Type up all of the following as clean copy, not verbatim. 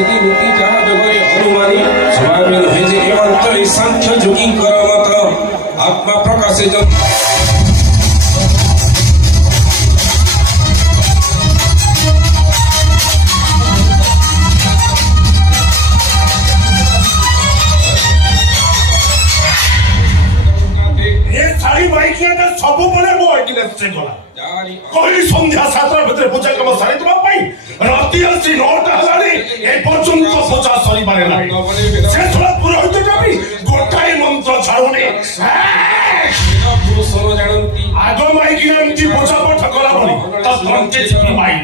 स्थिति नीति जहाँ जगह अनुमानी स्वाभाविक है जे अंतर सांख्य योगी मत आत्मा प्रकाश सबु बने मो एग्नेस्ट गला कहली संध्या 7 भितर पूजा कम सारी तुम राति आसी 9टा हलानी ए पर्यंत पूजा सरी पारे ना से थोड़ा पुरोहित जाबी गोटाई मंत्र छाड़ुनी पुरुष जानती आगो माई गिनती पूजा पाठ कला बनी त पंचे माई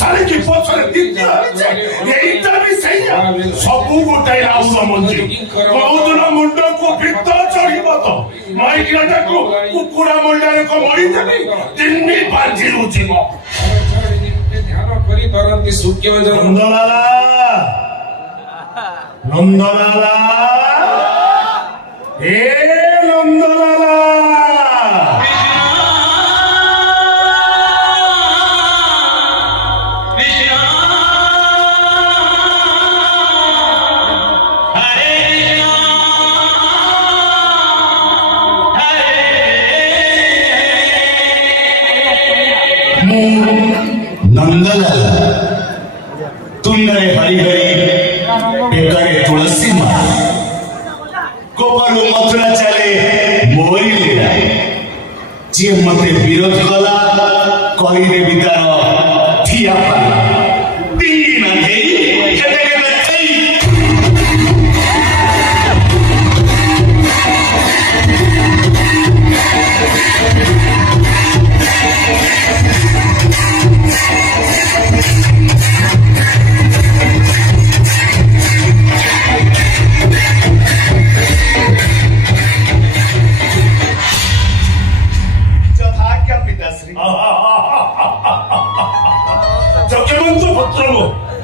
सारे की पछरे दित्य एइटा भी सही सबु गोटाई राउला मंजी बहुदन मुंड को भित्त चढ़िबो तो माई गिनता को कुकुड़ा मुंडारे को मरी देबी तिन्नी बांधी रुचिबो ध्यान करी तरंती सूक्ष्म जन नंदलाला ए नंदलाला नंदलाला तुंडरे हरी हरी बेकारे तुलसी माँ कोपालु मथुरा चले मोरी लीला जे मते विरोध कला कही देवी तार थिया दीन देई केते केते थई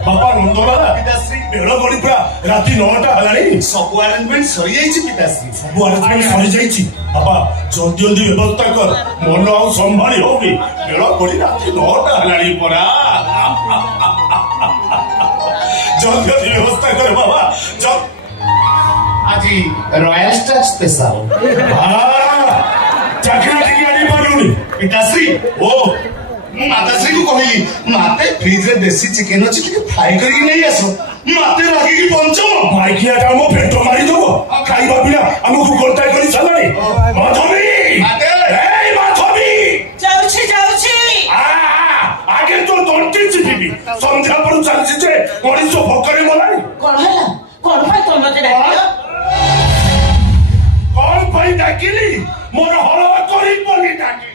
बापा नंदलाला पिताश्री बेड़ गड़ी पूरा राति 9टा हलानी सब अरेंजमेंट सरी जाइछि पिताश्री सब अरेंजमेंट सरी जाइछि बापा जल्दी जल्दी व्यवस्था कर मन आ संभाली होबी बेड़ गड़ी राति 9टा हलानी परा जल्दी जल्दी व्यवस्था कर बाबा आज रॉयल स्टार स्पेशल चाकरी टिकी आनी पारुनी पिताश्री ओ माताश्री को कहली माते फ्रिज रे देसी चिकन अछि टिके फ्राई करके नहीं आसो माते लागी की पंचम माइकिया का मो पेट मारी दबो खाइबा बिना हमको गोलताई करी चलानी माधवी माते ए माधवी जाउछि आगे तो दंती चिपीबी संध्या पर चलछि जे मଣିଷ भोकरे मलानी कोन हला कोन भाई तो मते डाकियो कोन भाई डाकिली मोर हरवा करी बोली डाकिली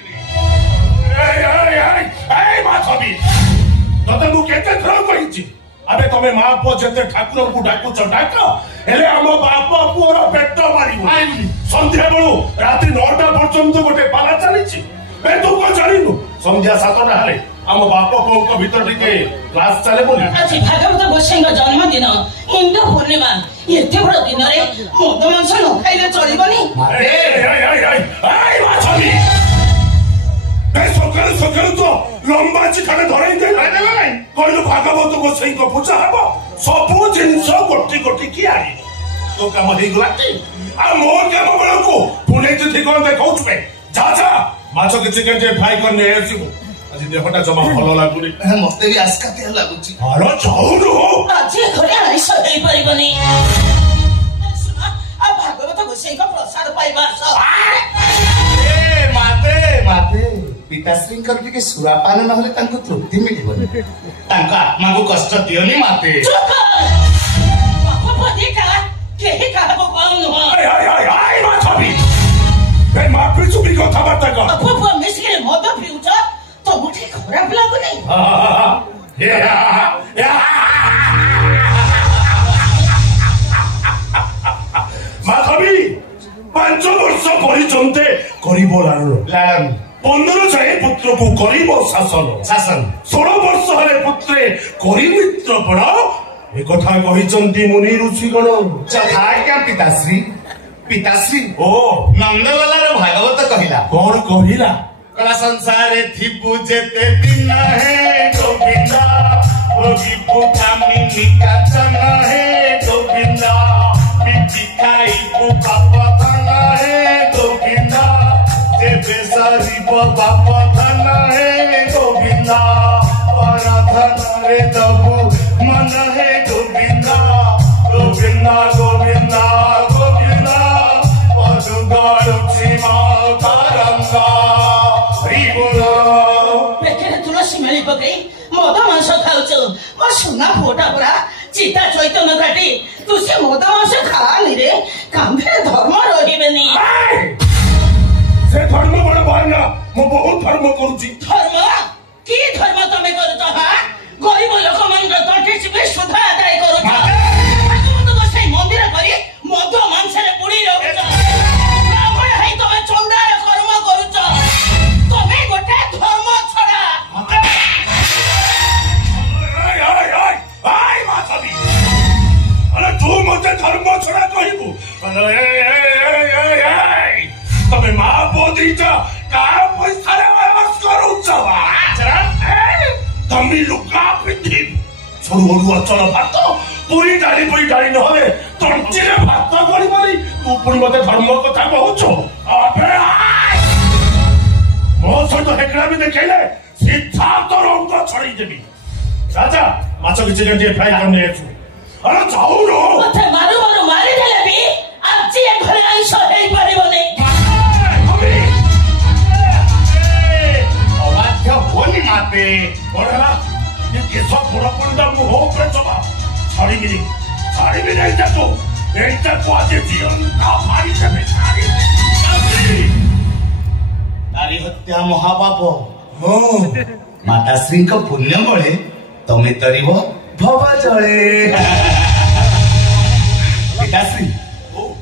माधवी तते मु केते थर कहिछि अबे तमे मां पो जेते ठाकुर को डाकुछ डाक हेले हम बाप पुअर पेट मारिबो संध्या बेलू राति 9टा पर्यंत गोटे पाला चलिछि बे तू को जानिनु संध्या 7टा हले हम बाप को भीतर टिके क्लास चले बोली आज भागवत गोसाईଙ୍କ जन्मदिन हिंदू पूर्णिमा एते बड़ दिन रे मद मांस न खाइले चलिबनी माधवी सकाल तो लंबा चिखाने धरई दे कहलु भागवत गोसाई को पूजा हब सबु जिनस गोटी गोटी की आई तो काम हे गलाती आ मोर काम बेला को पुणे तिथि कोन देखौछ बे जा जा माछो के चिकन जे फ्राई करने आसीबो आज देहटा जमा भलो लागुनी मते भी आस्काते लागुची हालो जाउनु आज घरे आइस देई परिबनी सुना आ भागवत गोसाई को प्रसाद पाइबा माते माते पिताश्री के सुरापान न होले तांको तृप्ति मिलिबनी तांको आत्मा को कष्ट दियोनी माते बापा पदी का केही कहबो कोन हो आई माधवी बे मापि चुपी कथा बार्ता कर बापा मिसके मद पिउछ तो मुठी खराब लागु नै माधवी 5 वर्ष पर्यंत करिब लालन 15 जाए पुत्र को करिब शासन 16 वर्ष हले पुत्रे करि मित्र पण ए कथा कहिचंती मुनि ऋषिगण जथा क्या पिताश्री ओ नंदलाला रे भागवत कहिला कौन कहिला कला संसारे थिबु जेते दिन है गोविंदा भोगी पुकामी निकाचन हे गोविंदा पिटी खाई बाप धन हे गोविंदा जेबे सरीब बाप धन हे गोविंदा पर धन रे दबु मन हे गोविंदा गोविंदा गोविंदा गोविंदा पदुगारुची मातारंगा पेटरे तुलसी मेली पकई मद मांस खाउछु म सुना फोटा पुरा चिता चैतन्य काटी तू से मद मांस खानी रे कांभे धर्म रहिबेनी से धर्म बड़ भाई ना मु बहुत धर्म करूची धर्म की धर्म तमे करत हा गरीब लोक मन तटे सिबे सुधा आदाय करूछ भागवत गोसाई मंदिर करी मद मांस रे पुडी रहउछ ब्राह्मण है तमे चंडाळ कर्म करूछ तमे गोटे धर्म छड़ा आई माधवी अरे तू मते धर्म छड़ा कहबू तमे मां बोधीचा का पैसा रे वापस करूछ तमी लुका पिथि छोरू अचल भात पूरी डाली नहले तंचिरे भात करी मारी तू पुणी मते धर्म कथा कहूछु अबे मो सहित हेकड़ा भी देखैले सीधा तो रंग छड़ी देबी राजा माछ किछि जे फ्राई करने आछु अरे जाऊ रो मते मारू मारी देले भी आज ये घरे आइस हेई परिबने अवाध्य होनी माते बड़ा ये केसो पूरा पंडा मुहो पे चला छड़ी भी नहीं जातो एटा को आज जीवन का मारी से छाड़ी नारी हत्या महापाप हो माताश्री को पुण्य बळे तमे तरिब भव जळे पिताश्री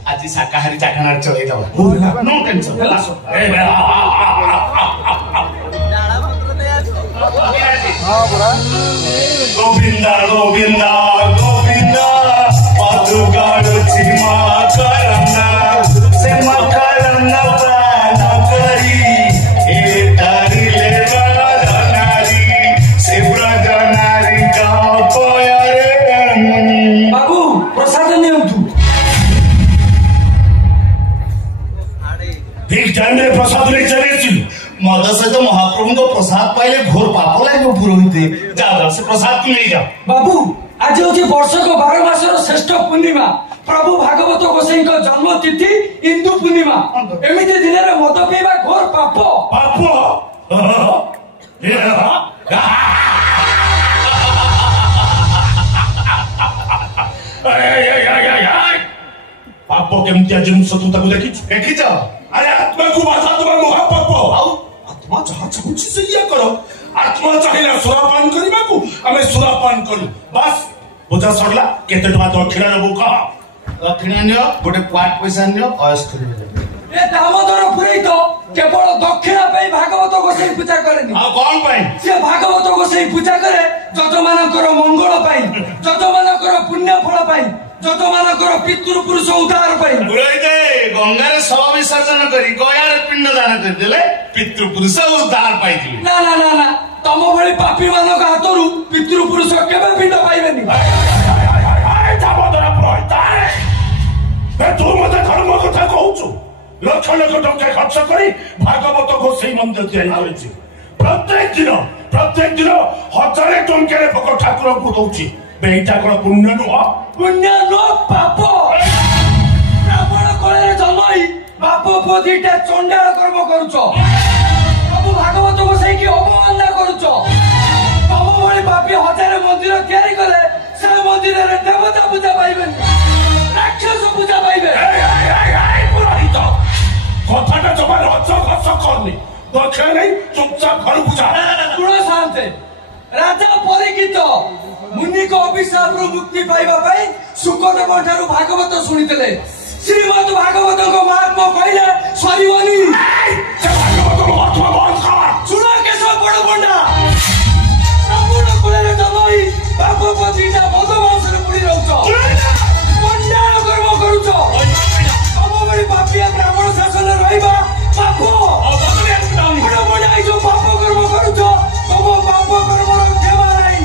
आज शाकाहारी चाखणार चळे दवा नो टेंशन आसो गोविंदा गोविंदा गोविंदा पादुगाडुची माकरंदा से माकरंदा प्राण करी ए तारिले नारी से ब्रज नारी का पयरे बाबू प्रसाद नियंतु ठीक टाइम रे प्रसाद नहीं चलेছি मद सहित महाप्रभु को प्रसाद पाइले घोर पाप लगे पुरोहित जाओ से प्रसाद को ले जाओ बाबू आज होची वर्षक 12 मासर श्रेष्ठ पूर्णिमा प्रभु भागवत गोसाई को जन्म तिथि इंदु पूर्णिमा एमिति दिन रे मद पीवा घोर पाप पाप केमतिया जिनस तू ताको देखिछ अरे आत्मा को बाधा तुम्हारा महापाप आत्मा जहाँ चाहूची से ये करो आत्मा चाहिए सुरापान करने को हमें सुरापान करूं बस बुझा सड़ला केते टका दक्षिणा नेबो कह दक्षिणा नियो गोटे क्वाट पैसा नियो अयस करिवे ए दामोदर पुरई तो केवल दक्षिणा पे भागवत गोसाई पूजा करेनी आ कोन पई से भागवत गोसाई पूजा करे जजमानकर मंगल पाई जजमानकर पुण्य फल पाई जजमानकर पितृ पुरुष उद्धार पाई पुरोहित गंगारे शव विसर्जन करी गयारे पिंड दान कर देले पितृ पुरुष उद्धार पाइथिले ना ना ना ना तम भली पापी मानक हातरू पितृ पुरुष केबे पिंड पाइबेनी दामोदर पुरोहित तू मते धर्म कथा कहूछु लक्ष लक्ष टंका खर्च करी भागवत गोसाई मंदिर तैयारी करिछि प्रत्येक दिन 1000 टंका भोग ठाकुर को दउछि बेटा कोन पुण्य नुह पाप ब्राह्मण कोळे जन्मई बाप पोदीटा चंडाळ कर्म करूछ प्रभु भागवत गोसाई की अवमानना करूछ तम भली पापी 1000 मंदिर तैयारी करे से मंदिर रे देवता पूजा पाइबेनी राक्षस पूजा पाइबे पुरोहित कथाटा जमा रच खस करनी दक्षिण नहीं चुपचाप घर पूजा सुनो शांते राजा परिकित मुनि को अभिशाप रु मुक्ति पाइबा पई सुकदेव ठारू भागवत सुनितले श्रीमद भागवत को महात्मा कहले सरीवनी भागवत महात्मा बहुत सुनो केशव बड़ बंडा ब्राह्मण कुले जन्मई बाप पतिटा मदमांस रे पुडी रहउछ बंडा कर्म करूछ तम भली पापिया ब्राह्मण शासन रहइबा पाप बड़ बड़ आई जो पाप कर्म करूछ तम पाप कर्म रो देवा नाही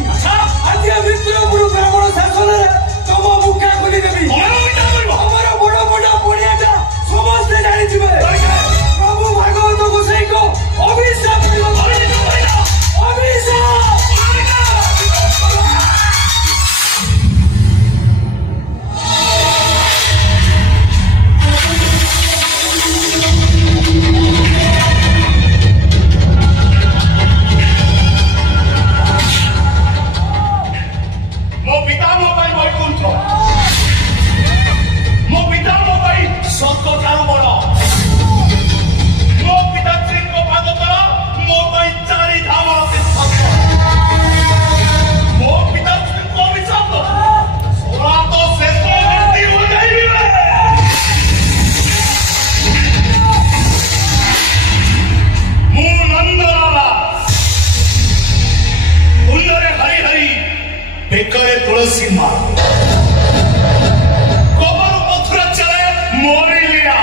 ସତଠାରୁ ବଡ଼ ମୋ ପିତାଶ୍ରୀଙ୍କ ପାଦ ତଳ ମୋ ପାଇଁ 4 ଧାମ ତୀର୍ଥ। ମୋ ପିତାଶ୍ରୀଙ୍କ ଅଭିଶାପ ସରାତ ଶେଷ ଗତି ଉଜାଇବେ। ମୁଁ ନନ୍ଦଲାଲା ମୁଣ୍ଡରେ ହରି ହରି ବେକରେ ତୁଳସୀ ମାଳ କବର ପଥର ଚାଲେ ମୋରି ଲୀଳା।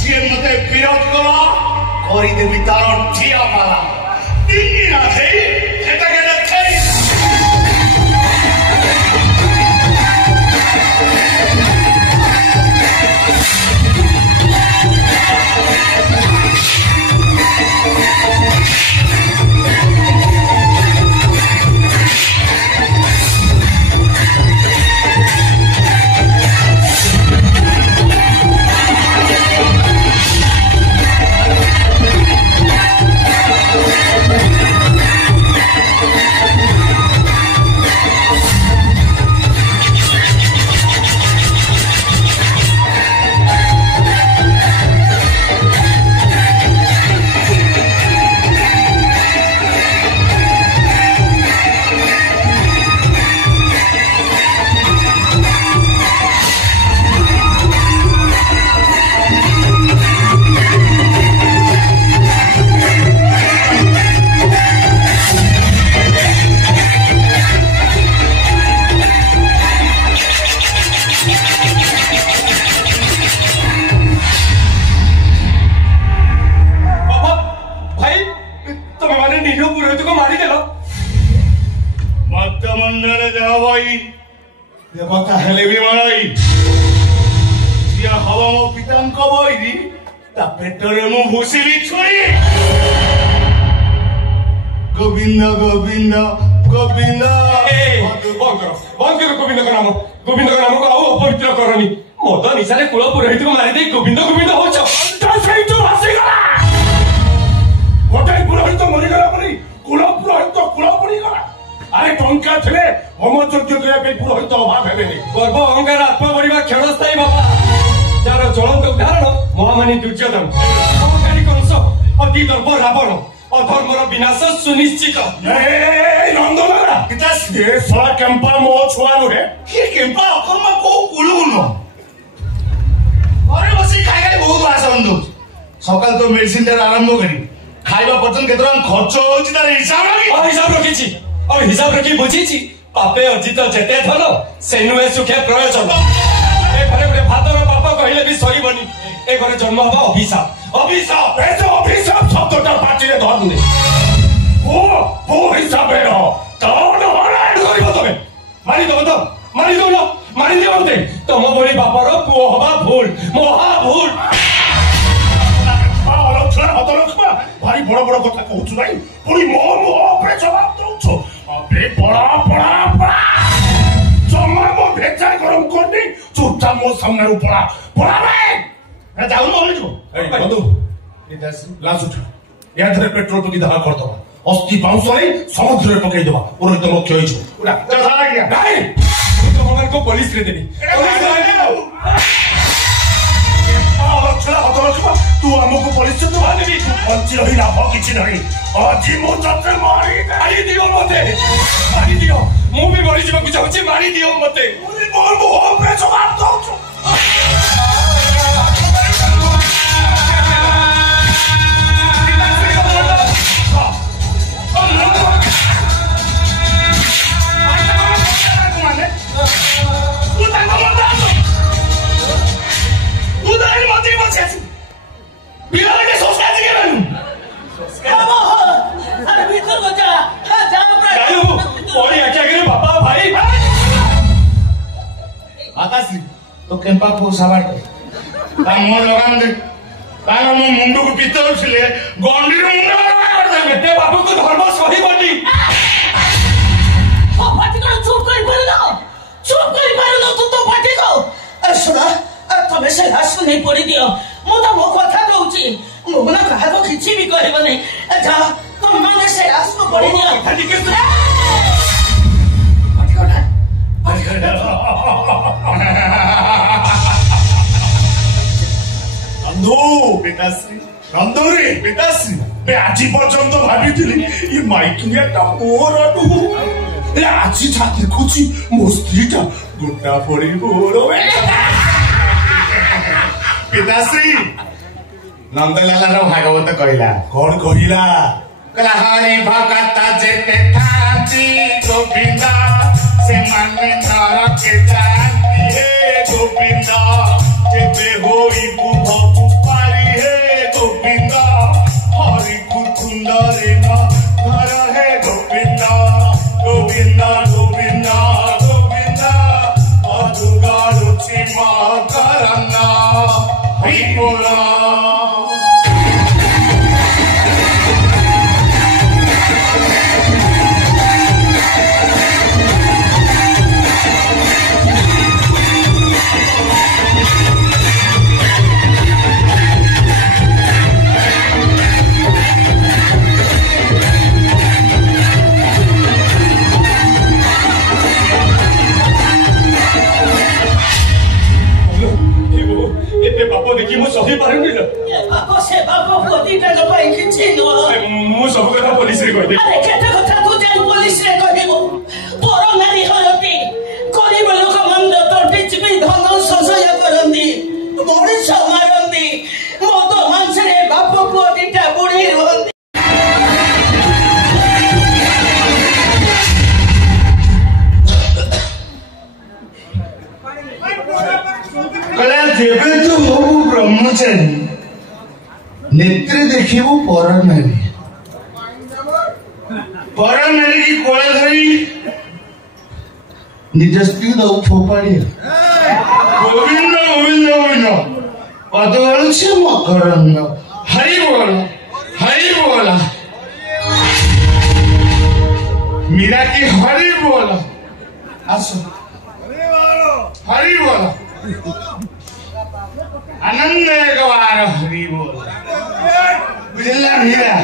ଯିଏ ମତେ ବିରୋଧ କଲା କରିଦେବି ତାର ଠିଆ ମାଲା। ତିନି ରାଧେଇ ସେଟାକେ ଦେଖେଇ देवता हेले भी माराई सिया हवा मो पितांक बइरी ता पेटरे मु भूसिली छुरी। गोविंद गोविंद गोविंद गोविंद का नाम को आउ अपवित्र करनी मद निशारे कुल पुरोहित को मारी दे गोविंद गोविंद होछ तो सेई जो हसी गला गोटे पुरोहित मरि गला परी कुल पुरोहित कुल पड़ी गला। अरे टंका थे होमयज्ञ करने पुरोहित अभाव हे गर्व अहंकार आत्मा बढ़ा क्षणस्थायी बाबा जार ज्वलंत उदाहरण महामानी दुर्योधन अहंकारी कंस अति दर्प रावण अधर्मर विनाश सुनिश्चित। केम्पा मो छुआ नुहे केम्पा अकर्मा को कुलुन घरे बसी खाई खाई बहुत आसन दो सकाल तो मेडिसिन आरंभ करी खाइबा पर्यंत केतरा खर्च होची तार हिसाब रखिछि और हिसाब रखी बुझी पापे अर्जित जेते धन से नुहे सुखे प्रयोजन। ए घरे गोटे भातर पाप कहले भी सरीबनी ए घरे जन्म हबा अभिशाप अभिशाप ए जो अभिशाप शब्दटा पाटिरे धरने ओ हिसाब हे हो तो न हराड करिवो तमे मारी दो मारी दियो मते तम बोली बापर पुओ हबा भूल महा भूल। भारी बड़ बड़ कथा कहूछु भाई पुरी मो पे जवाब दउछो अबे बड़ा जमा मो भेचा गरम करनी चुपचाप मो सामने पड़ा भाई ना जाऊ न होली जो बंधु निदास लाज उठ या धरे पेट्रोल पकी दहा कर दबा अस्थि पाउस रे समुद्र रे पकई दबा पुरोहित मुख्य होइछ उडा कथा लागिया नहीं तो हमन को पुलिस रे देनी तू हमको पुलिस से तो आने भी पंची रही लाभ किसी नहीं आज मो जत्रे मारी दियो मते मारी दियो मु भी मरी जीवा कुछ होची मारी दियो मते मोर मुंह पे जवाब दो तो केम्पा को सवार मन लगान दे कारण मो मुंडू को पितर छिले गंडी रो मुंडा कर दे बेटे बाबू को धर्म सही बटी ओ पाटी को चुप कर परलो तू तो पाटी को सुना तमे से हास नहीं पड़ी दियो मु तो मो कथा कहूची मु ना कहा को किछि भी करबो नहीं जा तुम माने से हास को पड़ी दियो पाटी के पाटी को ପିତାଶ୍ରୀ ନନ୍ଦୁରୀ ପିତାଶ୍ରୀ ବେ ଆଜି ପର୍ଯ୍ୟନ୍ତ ଭାବିଥିଲି ଏ ମାଇକିନିଆଟା ମୋର ନୁହଁ ହେଲେ ଆଜି ଯାହା ଦେଖୁଛି ମୋ ସ୍ତ୍ରୀଟା ଗୋଟା ପଡି ମୋର ପିତାଶ୍ରୀ ନନ୍ଦଲାଲାର ଭାଗବତ କହିଲା କଣ କହିଲା କହିଲା ହରି ଭଗତ ଯେତେ ଥାନ୍ତି ଗୋବିନ୍ଦ ସେମାନେ ନରକେ ଯାଆନ୍ତି ହେ ଗୋବିନ୍ଦ କେବେ ହୋଇବୁ ଭବୁ ପାରି ହେ ଗୋବିନ୍ଦ ହରିକୁ ତୁଣ୍ଡରେ ନ ଧର ହେ ଗୋବିନ୍ଦ ଗୋବିନ୍ଦ ଗୋବିନ୍ଦ ଗୋବିନ୍ଦ ଅଧୁଗରୁଛି ମକରନ୍ଦ ବିପୁଳ बाप देखी मु सही पारुनी ल बाप से बाप पोती टाका पाई किछि न मु सब कथा पुलिस रे कहि दे अरे केते कथा तू जान पुलिस रे कहबो पर नारी हरती गरीब लोक मंद तोटी चिपी धन संशय करंदी मଣିଷ मारंदी मद मांसरे बाप पोती टा बुढ़ी रहंदी कला देवे तो हो ब्रह्मचारी नेत्र देखिबो पर नारी की कोला धरी निज स्त्री दौ फोपाड़ी गोविंद गोविंद गोविंद पदगल से मकरंद हरि बोला मीरा की हरि बोला आसो हरि बोला आनंद एक बार हरि बोल बुझला मीरा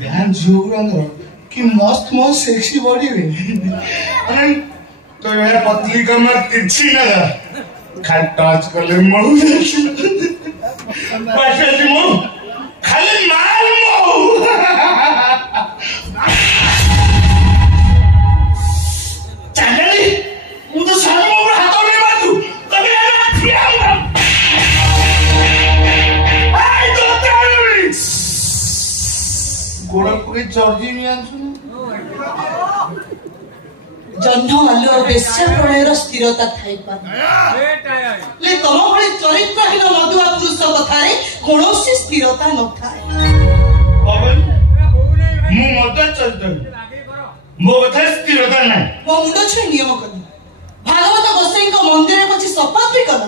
ध्यान जोरंग कि मस्त सेक्सी बॉडी में तो यार पतली कमर तिरछी ना खाली टच कर ले महू पैसे महू खाली मार महू चांदनी वो तो सारे मोर हाथों में बाजू तभी आना फियाऊंगा आई तो तेरी गोड़ा कोई चर्जी में आंसू जन्म आलु बेश्या प्रणयर स्थिरता थाई ले तम भली चरित्रहीन मधुआ पुरुष कथारे कौनसी स्थिरता न थाए मु मत चलते मो कथा स्थिरता ना मो मुंड छुई नियम कर भागवत गोसाई को मंदिर पछी शपथ भी कर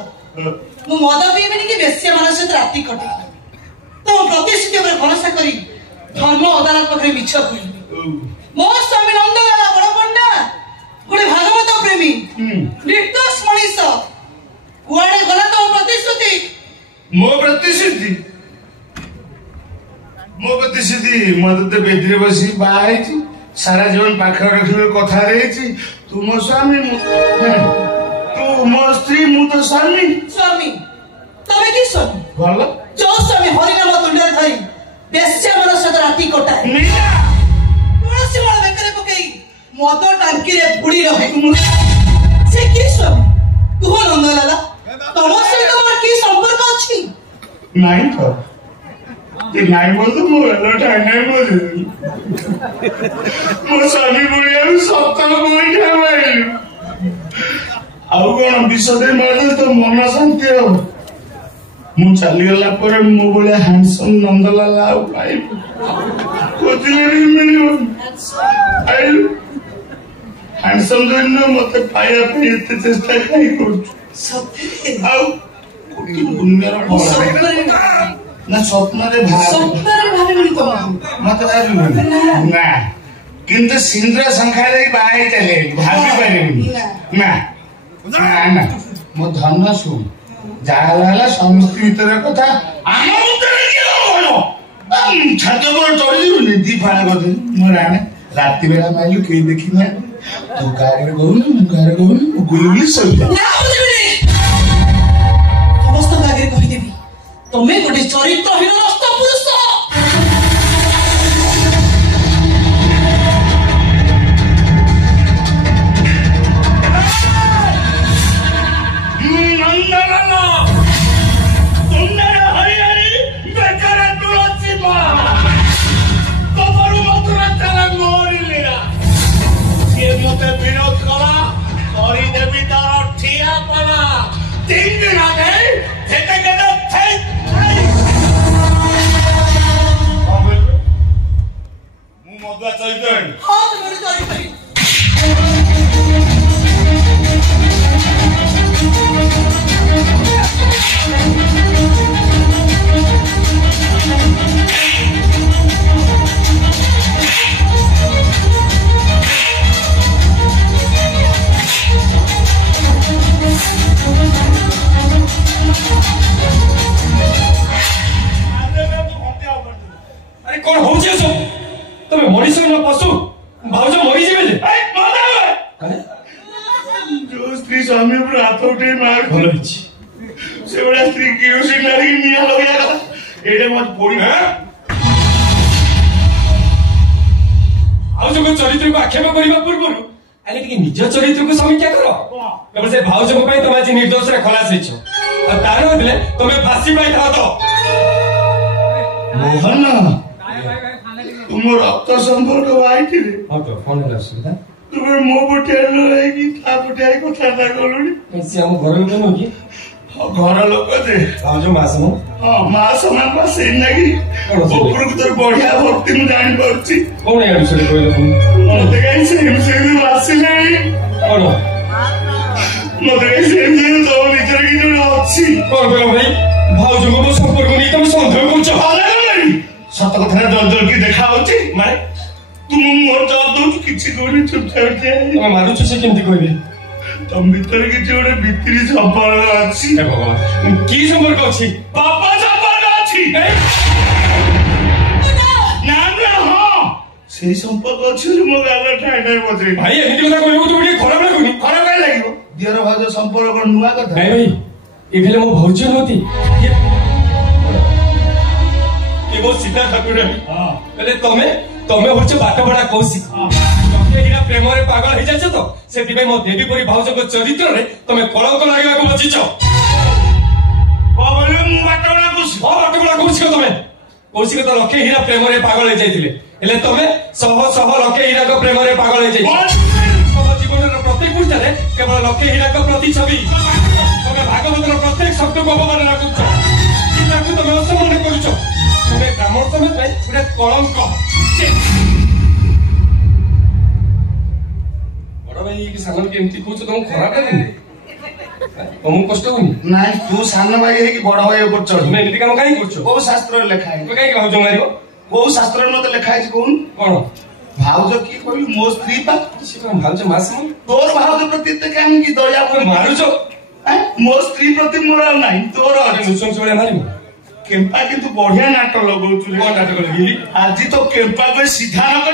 मु मद पीबेनी कि बेश्या मन सहित राति कटे तो प्रतिश्रुति पर भरोसा करी धर्म अदालत पकरे मिछ कहिबी मो स्वामी नंदलाला बड़ पंडा गोटे भागवत प्रेमी निर्दोष मनीष कुआड़े गला तो प्रतिश्रुति मो प्रतिश्रुति मत तो बेदरे बसी बाई सारा जीवन पाखे रखिबे कथा रही तुम स्वामी तू मो स्त्री मु तो स्वामी तमे की स्वामी भल जो स्वामी हरिनाम तुंडे धरी बेश्या मन सहित राति कटाए मीरा तुलसी माला बेकरे पकई मद टांकी रे बुड़ी रहे से की स्वामी तू नंदलाला तम सहित मोर की संपर्क अछि नहीं तो ये नहीं बोल तो मोला टाइम नहीं बोल मो स्वामी बुढ़िया सप्ताह बोल क्या भाई आउ कौन विषय मार तो मन शांति हो मु चली गला पर मो बळे हैंडसम नंदलाला आउ पाई कोथिले भी मिलियो आई हैंडसम दिन मते पाया पे एते चेष्टा काई कर सत्य आउ कोथि दुनियार ना स्वप्न रे भावे बोली तो मते भाबी ना किंतु सिंद्र संख्या रे बाई चले भाबी पारिबी ना ना मो धन सु जाला समस्त भीतर कथा आम उतरे की बोलो छात पर चढ़ी दी फाड़ा कर मो राणे राति बेला माइलु के देखि ना तू कार गौनी मु कार गौनी गुलुली सही ना बुझिबी समस्त आगे कहि देबी तमे गोटे चरित्र जो स्त्री स्वामी पर हाथ उठे मार ଭଲ ହେଇଛି से बड़ा स्त्री की उसी नारी की निया लग गया एडे मत पोड़ी ଭାଉଜଙ୍କ ଚରିତ୍ରକୁ ଆକ୍ଷେପ କରିବା ପୂର୍ବରୁ ଆଗେ ଟିକେ ନିଜ ଚରିତ୍ରକୁ ସମୀକ୍ଷା କର କେବଳ ସେ ଭାଉଜଙ୍କ ପାଇଁ ତମେ ଆଜି ନିର୍ଦ୍ଦୋଷରେ ଖଲାସ ହେଇଛ ଆଉ ତାର ବଦଲେ ତମେ ଫାଶୀ ପାଇଥାଅ मोहन तुम रक्त संपर्क भाई थे ହଁ ତ କଣ ହେଲା ଅସୁବିଧା तुम्हें मो पटिया कि ता पटिया कथा गलुनी ସେ ଆମ ଘର ଲୋକ ନୁହଁ କି घर लोक दे ଭାଉଜ ମାସ ମୁଁ हाँ माँ समान पास लगी उपरକୁ ତୋର ବଢିଆ ଭକ୍ତି ମୁଁ ଜାଣି ପାରୁଛି କଣ ଏଇ ବିଷୟରେ କହିଲ ମତେ କାହିଁ ସେମିତି ଆସିଲାଣି କଣ ମତେ କାହିଁ ସେମିତି ତୋ ଭିତରେ କିଛି ଅଛି କଣ କହିଲ ଭାଇ ଭାଉଜଙ୍କ ମୋ ସମ୍ପର୍କ ନେଇ ତମେ ସନ୍ଦେହ କରୁଛ ସତ କଥା ଜଲ ଜଲ କି ଦେଖା ହଉଛି ମାନେ ତୁମ ମୋର ଜଲ ଦଉଛୁ କିଛି କହୁନି ଚୁପଚାପ ଠିଆ ହେଇ। ତମେ ମାରୁଛ ସେ କେମିତି କହିବେ ତମ ଭିତରେ କିଛି ଗୋଟେ ଭିତିରି ସମ୍ପର୍କ ଅଛି ହେ ଭଗବାନ କି ସମ୍ପର୍କ ଅଛି ବାପା ସମ୍ପର୍କ ଅଛି ନା ନା ହଁ ସେଇ ସମ୍ପର୍କ ଅଛି ବୋଲି ମୋ ଗାଲ ଠାଏ ଠାଏ ବଜେଇ ଭାଇ ଏମିତି କଥା କହିବାକୁ ତମକୁ ଟିକେ ଖରାପ ଲାଗୁନି ଖରାପ କାଇଁ ଲାଗିବ ଦିଅର ଭାଉଜ ସମ୍ପର୍କ କଣ ନୂଆ କଥା ନାଇଁ ଭାଇ ଏ ଖାଲି ମୋ ଭାଉଜ ନୁହନ୍ତି ଏ ମୋ ସୀତା ଠାକୁରାଣୀ ହେଲେ ତମେ ତମେ ହଉଛ ବାଟବଣା କୌଶିକ ତମେ ଏଇଟା ପ୍ରେମରେ ପାଗଳ ହେଇଯାଇଛ ତ ସେଥିପାଇଁ ମୋ ଦେବୀ ପରି ଭାଉଜଙ୍କ ଚରିତ୍ରରେ ତମେ କଳଙ୍କ ଲାଗିବାକୁ ବସିଛ ମୁଁ ବାଟବଣା କହୁଛି ହଁ ବାଟବଣା କୌଶିକ ତମେ କୌଶିକ ତ ଲକ୍ଷେ ହୀରା ପ୍ରେମରେ ପାଗଳ ହେଇଯାଇଥିଲେ ହେଲେ ତମେ ଶହ ଶହ ଲକ୍ଷେ ହୀରାଙ୍କ ପ୍ରେମରେ ପାଗଳ ହେଇଯାଇଛ ତମ ଜୀବନର ପ୍ରତ୍ୟେକ ପୃଷ୍ଠାରେ କେବଳ ଲକ୍ଷେ ହୀରାଙ୍କ ପ୍ରତିଛବି ତମେ ଭାଗବତର ପ୍ରତ୍ୟେକ ଶବ୍ଦକୁ ଅବମାନନା କରୁଛ ସୀତାକୁ ତମେ ଅସମ୍ମାନ କରୁଛ ତମେ ବ୍ରାହ୍ମଣ ସମାଜ ପାଇଁ ଗୋଟେ କଳଙ୍କ ବଡ ଭାଇ ସାନ କେମିତି କହୁଛ ତମକୁ ଖରାପ ଲାଗୁନି ତମକୁ କଷ୍ଟ ହଉନି ନାଇଁ ତୁ ସାନ ଭାଇ ହେଇକି ବଡ ଭାଇ ଉପରେ ଚଢ ତମେ ଏମିତି କାମ କାହିଁକି କରୁଛ କୋଉ ଶାସ୍ତ୍ରରେ ଲେଖା ହେଇଛି ତମେ କାହିଁକି ଭାଉଜ ମାରିବ କୋଉ ଶାସ୍ତ୍ରରେ ମତେ ଲେଖା ହେଇଛି କହୁନୁ କଣ ଭାଉଜ କିଏ କହିଲୁ ମୋ ସ୍ତ୍ରୀ ପା ସେ କଣ ଭାଉଜ ମାସ ତୋର ଭାଉଜ ପ୍ରତି ଏତେ କାହିଁକି ଦୟା ମାରୁଛ ମୋ ସ୍ତ୍ରୀ ପ୍ରତି ମୋର ଆଉ ନାହିଁ ତୋର ନୃଶଂସ ଭଳିଆ ମାରିବ କେମ୍ପା କିନ୍ତୁ ବଢିଆ ନାଟ ଲଗଉଛୁ କଣ ନାଟକ ଲଗେଇଲି ଆଜି ତ କେମ୍ପା ସିଧା ନକ